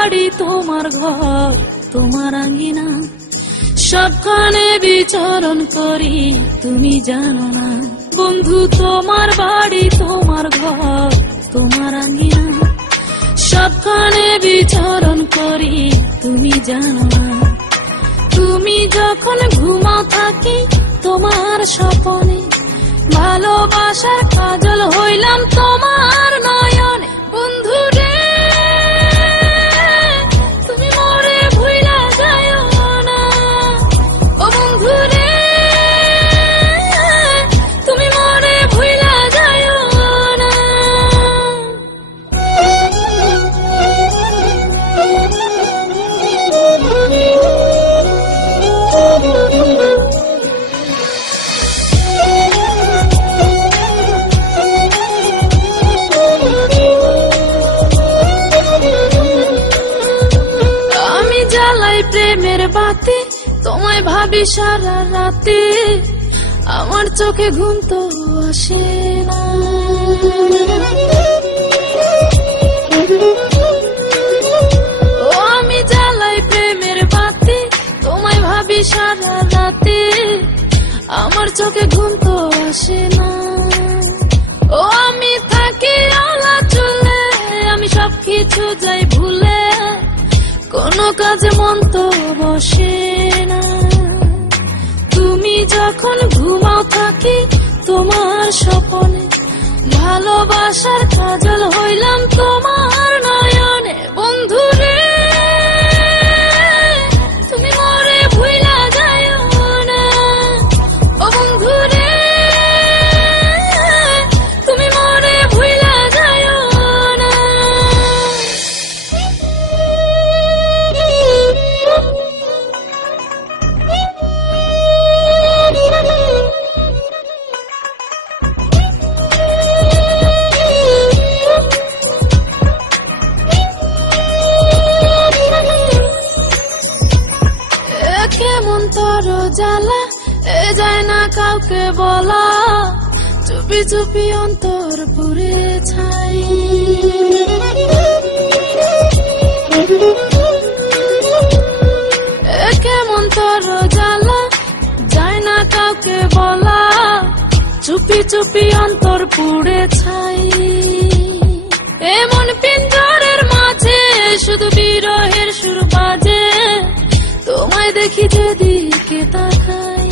বাড়ি তোমার ঘর তোমার আঙ্গিনা, সবখানে বিচরণ করি তুমি জানো না। বন্ধু তোমার বাড়ি তোমার ঘর তোমার আঙ্গিনা, সবখানে বিচরণ করি তুমি জানো না। তুমি যখন ঘুমাও থাকি তোমার স্বপনে, ভালোবাসার কাজল হইলাম তোমার নয়নে। বন্ধু রে তুমি মরে ভুইলা যাও না, ও বন্ধু রে তুমি মরে ভুইলা যাও না। প্রেমের বাতি তোমায় ভাবি সারা রাতে, আমার চোখে ঘুম তো আসে না। ও আমি জ্বালাই প্রেমের বাতি তোমায় ভাবি সারা রাতে, আমার চোখে ঘুম তো আসে না। ও আমি থাকি আলা চুলে, আমি সবকিছু যাই ভুলে, কোনো কাজে মন তো বসে না। তুমি যখন ঘুমাও থাকি তোমার স্বপনে, ভালোবাসার কাজল হইলাম তোমার নয়নে। বন্ধু রে তুমি মরে ভুইলা যাও না, ও বন্ধু রে তুমি মরে ভুইলা যাও না। কেমন তোর জ্বালা এ যায় না কাউকে বলা, চুপি চুপি অন্তর পুরে ছাই। কেমন তোর জ্বালা যায় না কাউকে বলা, চুপি চুপি অন্তর পুড়ে ছাই। এমন পিঞ্জরের মাঝে শুধু বিরহের সুর বাজে, তোমায় দেখি যেদিকে তাকাই।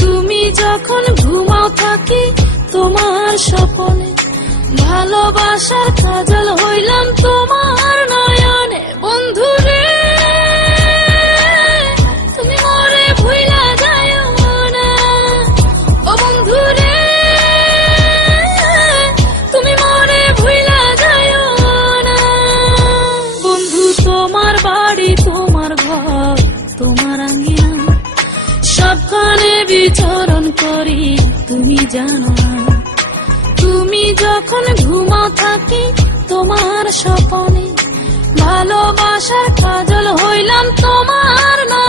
তুমি যখন ঘুমাও থাকি তোমার স্বপনে, ভালোবাসার কাজল হইলাম তোমার নয়নে। বন্ধু রে তুমি মরে ভুইলা যাও না, ও বন্ধু রে তুমি মরে ভুইলা যাও না। বন্ধু তোমার বাড়ি তোমার ঘর তোমার আঙ্গিনা, সবখানে বিচরণ করি তুমি জানো না। তুমি যখন ঘুমাও থাকি তোমার স্বপনে, ভালোবাসার কাজল হইলাম তোমার না।